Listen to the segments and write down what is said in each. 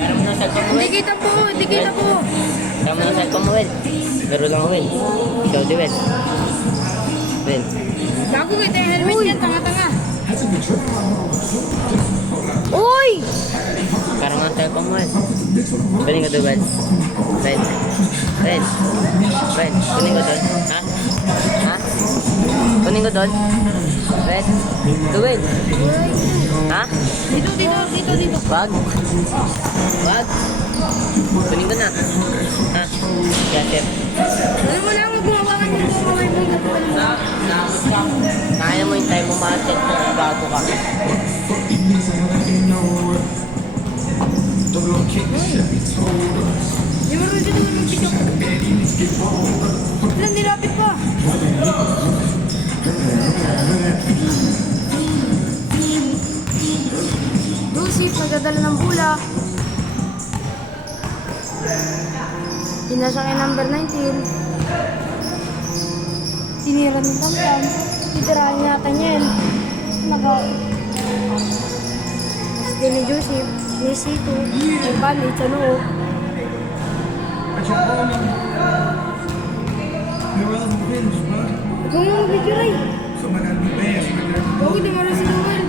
Meron mo ng cellphone mo, Hindi Will? kita po, hindi kita po. Meron mo ng cellphone mo, Will? Laro lang, Will. Ikaw, di, Will. Will. Gago kita yung helmet yan, tanga-tanga. Uy! Parang ang cellphone mo, Will. Kunin ko doon, Will. Will. Will. Will. Kunin ko doon. Ha? Ha? Kunin ko doon. Will. Do, Will. Ha? Dito, dito, dito, dito. Wag. Wag. Kunin ko na. Ha? Yeah, chef. Alam mo lang, huwag gumawakan dito, kamay mo. Kaya mo yung time mo ma-set kung bago ka. Hindi mo rin dito mag-video. Wala, nilapit pa. Dusip, nagdadala ng bula. Pinasa kay number 19. Tinira ng tamtam. Titirahan yata niya yan. Naka... Sige ni Joseph, ni Sito, ni Bali, sa loob. Huwag mo mag-video rin. Huwag di mo rin si Noel.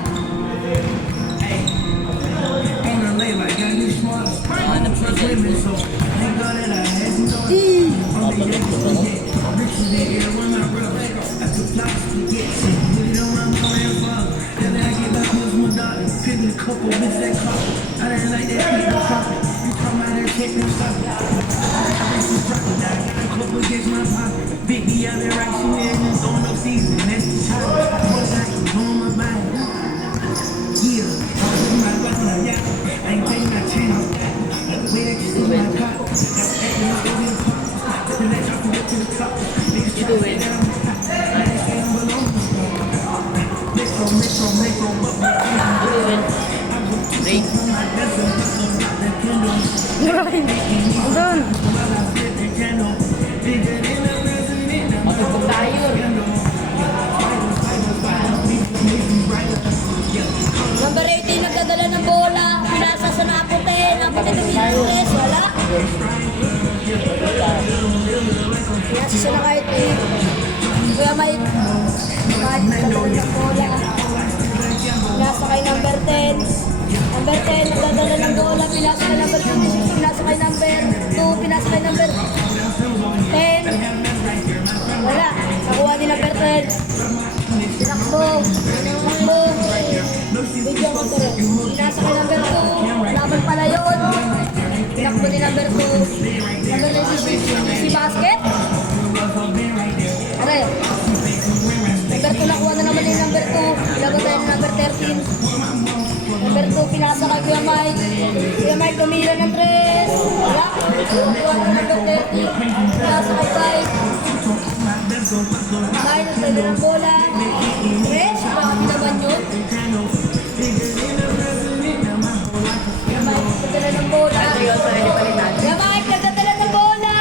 Ito, Will. Ito, Will. Break. Doon. Matugtog tayo. Number 18, nagdadala ng bola. Pinasa sa naputi. Naputi ng Pinares. Wala. Pinasa siya na kahit eh. Kuya Mike. Kahit nagdadala ng bola. Pinasa kay number 10. Number 10, nagdadala ng bola. Pinasa kay number 26. Pinasa kay number 2. Pinasa kay number 10. Wala. Nakuha ni number 10. Tinakbo. Tinakbo. Bigyan ko to rin. Pinasa kay number 2. Laban pala yun. Tinakbo ni number 2. Number 96. Si Basket. Ano yun? Number 2 nakuha na naman ni number 2. Ilaban tayo ni number 13. Number 2, pinasa kay Kuya Mike. Kuya Mike, tumira ng 3. Wala. Nakuha na number 30. Pinasa kay 5. Tayo nagdala ng bola. 3. Bakit naman yun? Kuya Mike, nagdala ng bola. Kuya Mike, nagdala ng bola.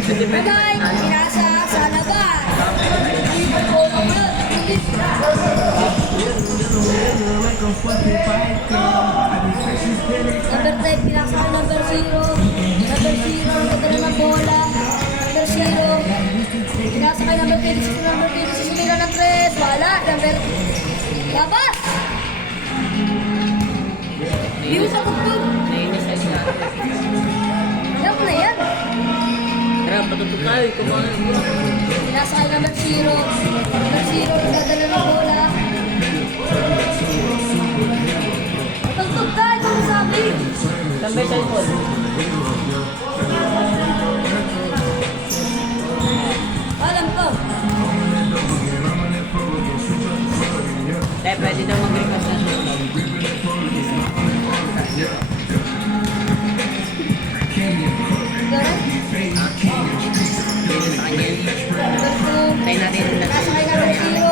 Kuya Mike, pinasa sa labas. Number 10, pinasa kay number 0. Number 0, nagdala ng bola. Number 0. Pinasa kay number 26. Number 26, mira ng 3. Wala. Number... Labas! Hindi mo sa bugtog. Nainis na siya. Alam mo na yan. Tara, patutog tayo. Kumain mo. Pinasa kay number 0. Number 0, nagdadala ng bola. Tugtog ka, ito mo sabi. Number cellphone. Alam ko. Dahil pwede daw mag-request na siya. Ganun. Pwede sa kanya yun. Number 2. Tayo natin yung Pinasa kay number 0.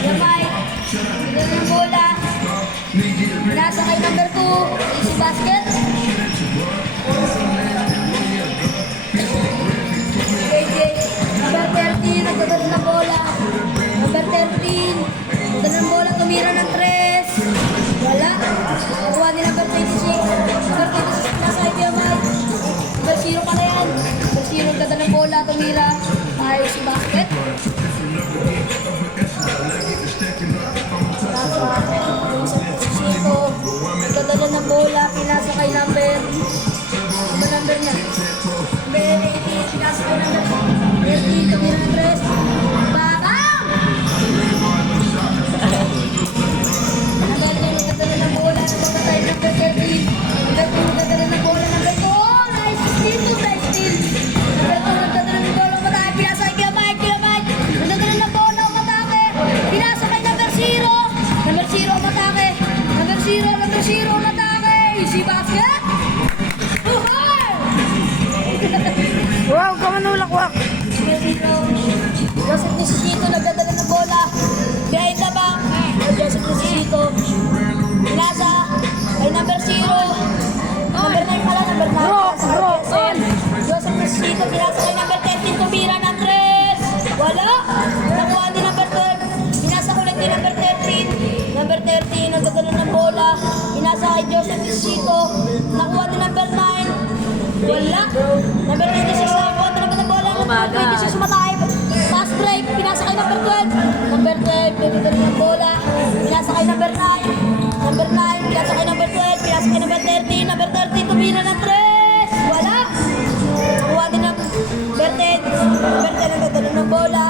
Yung Mike. Nagdadala ng bola. Pinasa kay number 2. Si Basket. KJ. Number 13. Nagdadala ng bola. Number 13. Nagdadala ng bola. Tumira ng 3. Wala. Nakuha ni number 26. Number 26. kay number niya. Number 18, pinasa kay number 13, tumira ng 3. Bakang! Number 10, nagdadala ng bola. Namatay number 13. Number 2, nagdadala ng bola. Number 2, nice steal to nice steal. Number 2, nagdadala ng bola. Umatake, pinasa kay Mike. Nagdadala ng bola, umatake. Pinasa kay number 0. Number 0, umatake. Number 0, umatake. Easy basket. Wow, kamanulakwak. Joseph Necesito nagdadala ng bola. Behind the back. Joseph Necesito. Pinasa kay number 0. Number 9 pala, number 9. Joseph Necesito pinasa kay number 13. Tumira ng 3. Wala. Nakuha ni number 12. Pinasa ulit ni number 13. Number 13 nagdadala ng bola. Pinasa kay Joseph Necesito. Nakuha ni number 9. Wala. Number 26 na ipo. Talaga na bola. Number 26 matay. Fast break. Pinasa kay number 12. Number 12. Nagdadala ng bola. Pinasa kay number 9. Number 9. Pinasa kay number 12. Pinasa kay number 13. Number 13. Tumira ng 3. Wala. Nakuha din ng number 10. Number 10 nagdadala ng bola.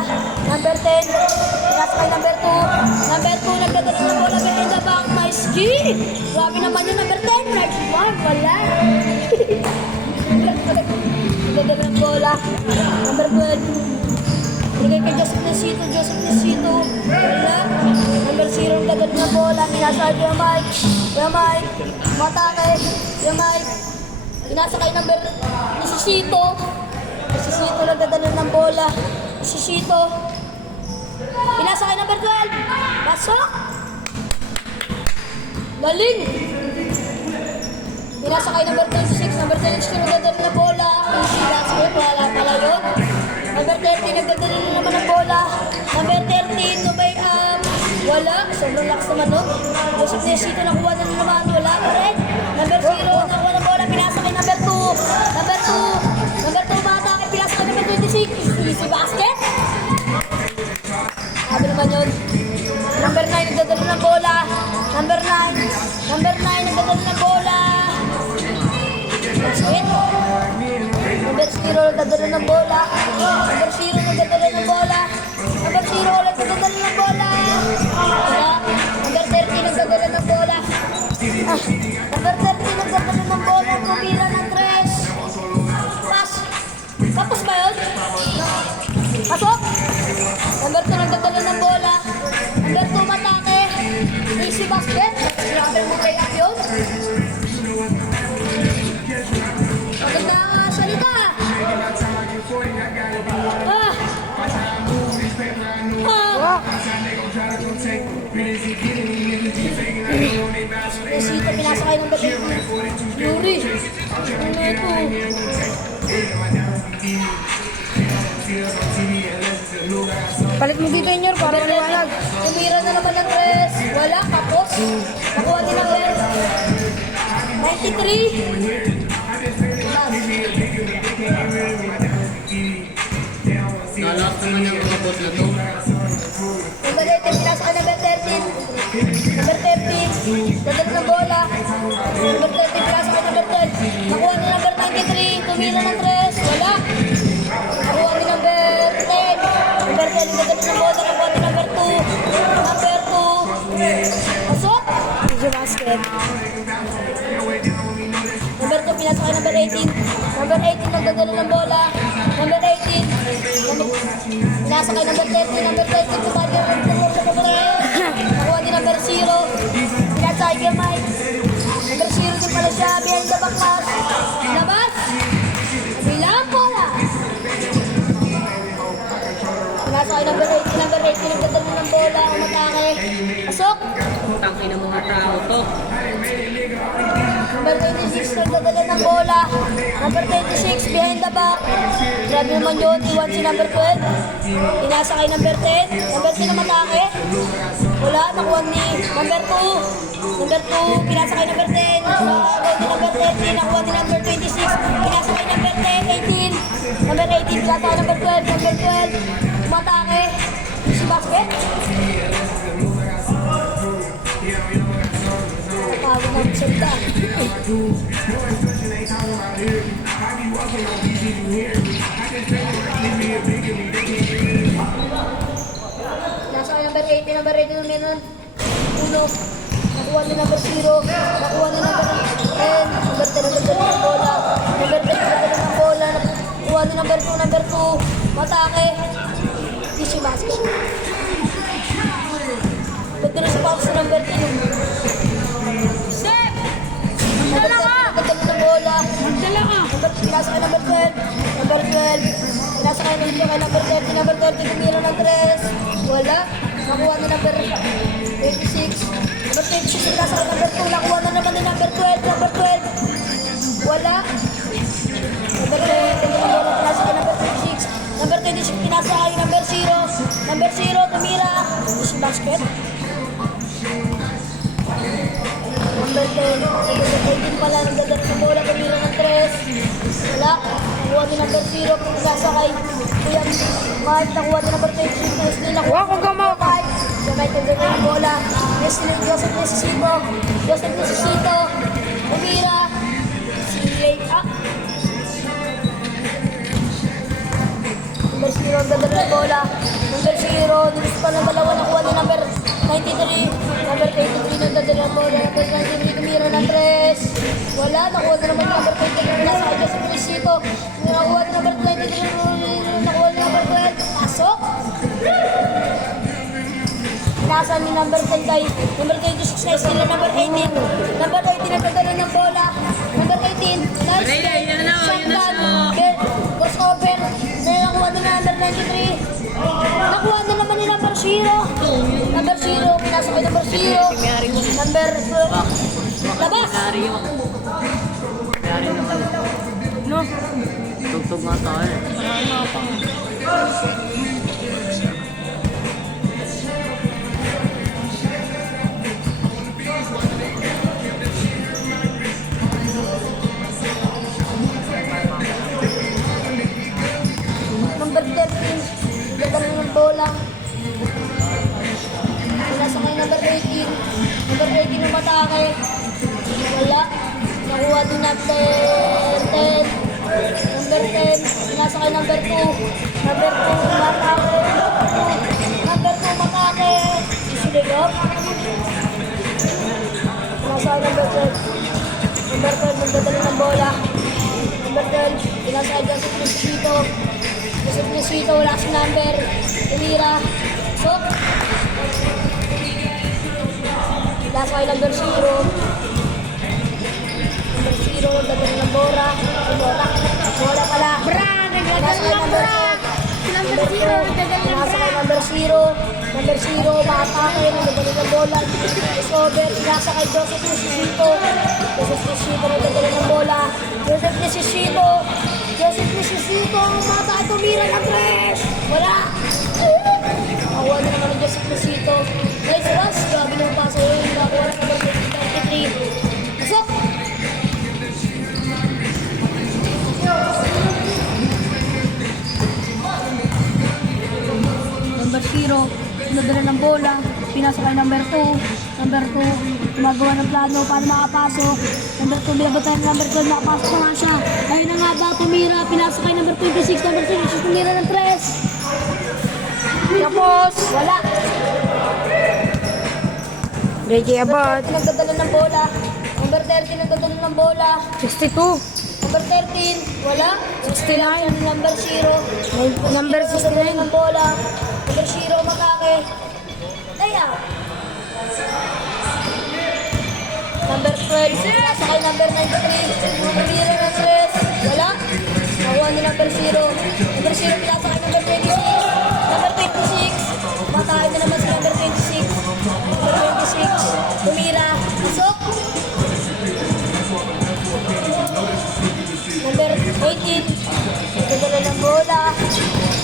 Number 10. Pinasa kay number 2. Number 2 nagdadala ng bola. Behind the back. Nice G. Grabe naman yung number 10. Right one. Wala. Nagdadala ng bola. Number 12. Bigay kay Joseph Necesito. Wala. Number 0 nagdadala ng bola. Pinasa kay Kuya Mike. Matake. Kuya Mike. Pinasa kay number Necesito. Necesito nagdadala ng bola. Necesito. Pinasa kay number 12. Pasok. Galing. Pinasa kay number 26. Number 26 nagdadala ng bola. Easy basket. Wala pala yun. Number 13 nagdadala na naman ng bola. Number 13 lumay up. Wala. Sobrang lakas naman nun. Joseph Necesito nakuha na naman. Wala pa rin. Number 0 nakuha ng bola. Pinasa kay number 2. Number 2. Number 2 bata kay pinasa kay number 26. Easy basket. Sabi naman yun. Number 9 nagdadala ng bola. Number 9. Number 9 nagdadala ng bola. Basket. Number 0 nagdadala ng bola. Number 0 nagdadala ng bola. Number 0 ulit nagdadala ng bola. Number 13 nagdadala ng bola. Number 13 nagdadala ng bola. Tumira ng 3. Pass. Tapos ba yun? Pasok. Number 2 nagdadala ng bola. Number 2 matake. Easy basket. Grabe mo kay up yun. Maganda nga salita. Necesito pinasa kayo ng baby. Yuri. Ano ito? Palit mo dito, Inyor, para maliwanag. Tumira na naman ng 3. Wala, kapos. Nakuha din ng 93. Nalas naman yung robot na to. Number 18, pinasa ka number 13. Number 13, dadala ng bola. Number 13, pinasa ka number 10. Nakuha ni number 93, tumila ng 3. Wala. Nakuha ni number 10. Number 10, dadala ng bola. Nakuha ni number 2. Number 2. Pasok. Easy basket. Number 2, pinasa ka number 18. Number 18, nagdadala ng bola. Number 18. Pinasa kay number 30. Number 30, putali ang nakuha ni number 0. Pinasa kay Kuya Mike. Number 0 din pala siya. Behind the back pass. Labas. Bilang bola. Pinasa kay number 18. Number 18, nagdadala ng bola. Umatake. Pasok. Tangin ng mga tao to. Number 26, nagdadala ng bola. Number 26, behind the back. Grabe naman yun, iwan si number 12. Pinasa kay number 10. Number 10 naman atake. Wala, nakuha ni number 2. Number 2, pinasa kay number 10. Nakuha ni number 13, nakuha ni number 26. Pinasa kay number 10, 18. Number 18, pinasa kay number 12. Number 12, matake. Si basket. Power ng salita. Nasa kay number 80, number 80 na meron. 1. Nakuha ni number 0. Nakuha ni number 10. Number 10, number 10 ng bola. Number 10, number 10 ng bola. Nakuha ni number 2, number 2. Matake. Easy basket. Nagdala sa box sa number 2. Set! Magdala ka! Nagdala ng bola. Magdala ka! Pinasa kay number 12. Number 12. Pinasa kay number 30. Number 30. Kumira ng 3. Wala. Nakuha na number 26. Number 26. Pinasa kay number 2. Nakuha na naman ni number 12. Number 12. Wala. Number 12. Pinasa kay number 26. Number 26. Pinasa kay number 0. Number 0. Tumira. Easy basket. Number 10. Number 18 pala. Nagdadala ng bola. Tumira ng 3. Wala. Nakuha ni number 0. Pinasa kay Kuya Mark. Nakuha ni number 26. Nestle. Nakuha kung gamaw kahit. United na ng bola. Nestle. Joseph Necesito. Joseph Necesito. Tumira. Si Layup. Number 0. Nagdadala ng bola. Number 0. Nilus pa ng dalawa. Nakuha ni number 93. Number 83 nagdadala ng bola. Number 93 tumira ng 3. Wala. Nakuha na naman number 23. Nasa kanya sa Felicito. Nakuha ni number 23. Nakuha ni number 12. Pasok. Nasa ni number 10 kay number 26 na sila. Number 18. Number 18 nagdadala ng bola. Number 18. Nice game. Shotgun. Cross over. Nakuha na number 93. Nakuha na naman ni number 0. Number 0, pinasok kay number 0. Number 12. Labas! No? Tugtog nga tayo. Number 13, gagana ng bola. Pinasok kay number 18. Number 18 yung matake. Wala. Nakuha din number 10. Number 10, pinasok kay number 2. Number 2, matake. Number 2, matake. Isililop. Pinasok kay number 12. Number 12, magdadala ng bola. Number 12, pinasok kay Joseph Necesito. Joseph Necesito, wala si number. Tumira. So, pinasok kay number 0. Number 0, nagdadala ng bola. Bola pala. Pinasok kay number 2. Number 0, pinasok kay number 0. Number 0, maatake, nagdadala ng bola. Over, pinasok kay Joseph Necesito. Joseph Necesito, nagdadala ng bola. Joseph Necesito. Joseph Necesito, ang matake, tumira ng 3. Wala. Nakuha na naman ni Joseph Necesito. Nice pass. Grabe ng pass. Ayun, nakuha na naman ni 33. Pasok. Number 0, nadala ng bola, pinasok kay number 2. Number 2, gumagawa ng plano para makapasok. Number 2, binabatan ng number 12, nakapasok na nga siya. Ayun na nga ba, tumira, pinasok kay number 26. Number 26, tumira ng 3. Tapos, wala. Reggie Abad. Nagdadala ng bola. Number 13, nagdadala ng bola. 62. Number 13, wala. 69. Number 0. Number 69. Ng bola. Number 0, matake. Kaya. Number 12, nasa kay number 93. Tumira ng 3. Wala. Nakuha ni number 0. Number 0, nasa kay number 26. Number 26. Matake na naman si number 26. Number 26. Tumira. Pasok. Number 18, nagdadala ng bola.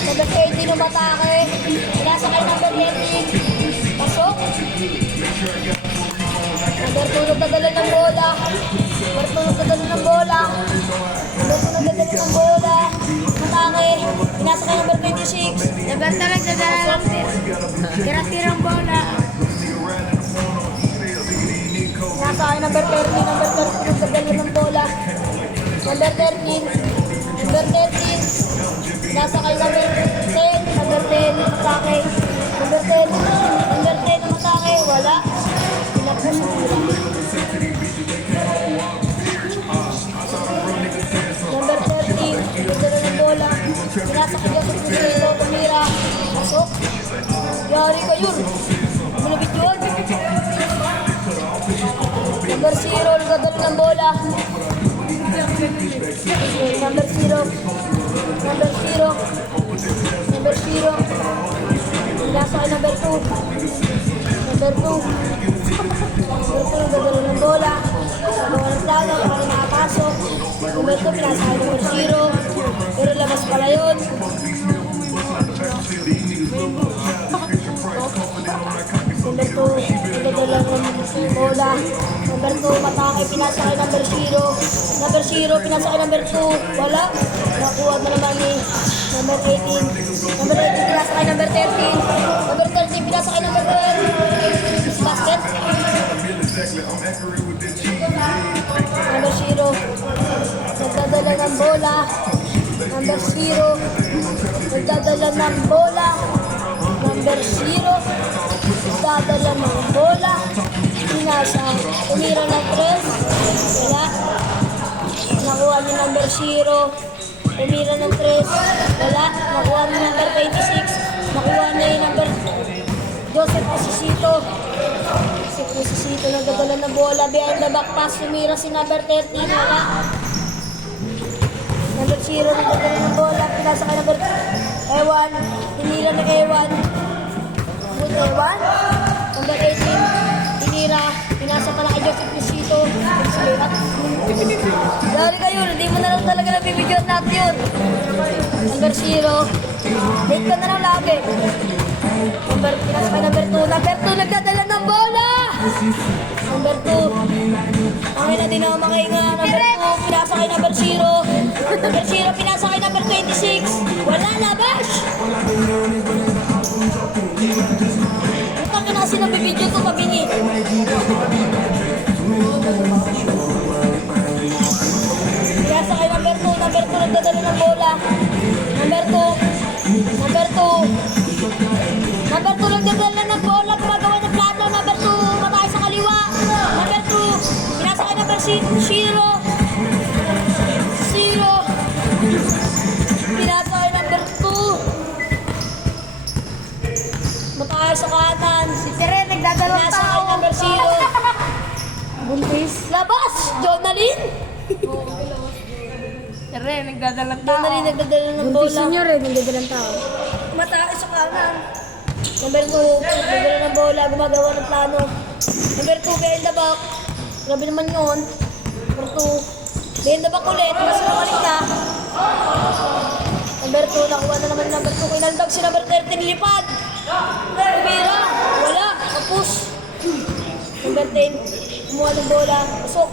Number 18, umatake. Nasa kay number 19. Pasok. Number 2, nagdadala ng bola. Number 2, nagdadala ng bola. Number 2, nagdadala ng bola. Umatake. Nasa kay number 26. Number 3, nagdadala lang tira-tirang bola. Nasa kay number 30. Number 30, nagdadala ng bola. Number 13. Number 13. Nasa kay number 10. Number 10, atake. Number 10. Number 10 ang atake. Wala. Pinagpo sa tira. Number 13. Nagdadala ng bola. Nasa kay Joseph Cusito. Tumira. Pasok. Yari ka yun. Malapit yun. Number 0. Nagdadala ng bola. Number 0. Number 0. Number 0. Nasa kay number 2. Number 2. Number 2, nagdadala ng bola. Nagawa ng plano, para nakapasok. Number 2, pinasa kay number 0. Pero labas pala yun. Number 2, nagdadala ng bola. Number 2, matake, pinasa kay number 0. Number 0, pinasa kay number 2. Wala. Nakuha na naman ni number 18. Number 18, pinasa kay number 13. Number 13, pinasa kay number 12. Is basket. Number 0, nagdadala ng bola. Number 0, nagdadala ng bola. Number 0, nagdadala ng bola. Pinasa, tumira ng 3. Wala. Nakuha ni number 0. Tumira ng 3. Wala. Nakuha ni number 26. Nakuha ni number Joseph Cusito. Joseph Cusito nagdadala ng bola. Behind the back pass. Tumira si number 13. Wala. Number 0 nagdadala ng bola. Pinasa kay number Ewan. Tinira ng Ewan. Good Ewan. Number 18. Tinira. Pinasa pala kay Joseph Cusito. Sorry kayo. Hindi mo na lang talaga nabibigyan natin yun. Number 0. Late ka na lang lagi. Pinasa kay number 2. Number 2 nagdadala ng bola. Number 2. Ang ina din ako makainga. Number 2. Pinasa kay number 0. Number 0. Pinasa kay number 26. Wala labas. Ito ka na kasi nabibidyo ito mabingi. Pinasa kay number 2. Number 2 nagdadala ng bola. Number 2. Number 2. Number 2 nagdadala ng bola. Gumagawa ng plano. Number 2. Matay sa kaliwa. Number 2. Pinasa kay number 0. 0. Pinasa kay number 2. Matay sa kanan. Si Tere nagdadala ng tao. Pinasa kay number 0. Buntis. Labas! Jonalyn! Tere, nagdadalang Jonalyn nagdadala ng Buntis bola. senior eh, nagdadalang tao. Matay sa kanan. Number 2, nagdadala ng bola, gumagawa ng plano. Number 2, behind the back. Grabe naman yun. Number 2, behind the back ulit, mas nakalik na. Number 2, nakuha na naman number 2. Kinaldag si number 13, lipad. Tumira, wala, kapus. Number 10, kumuha ng bola, pasok.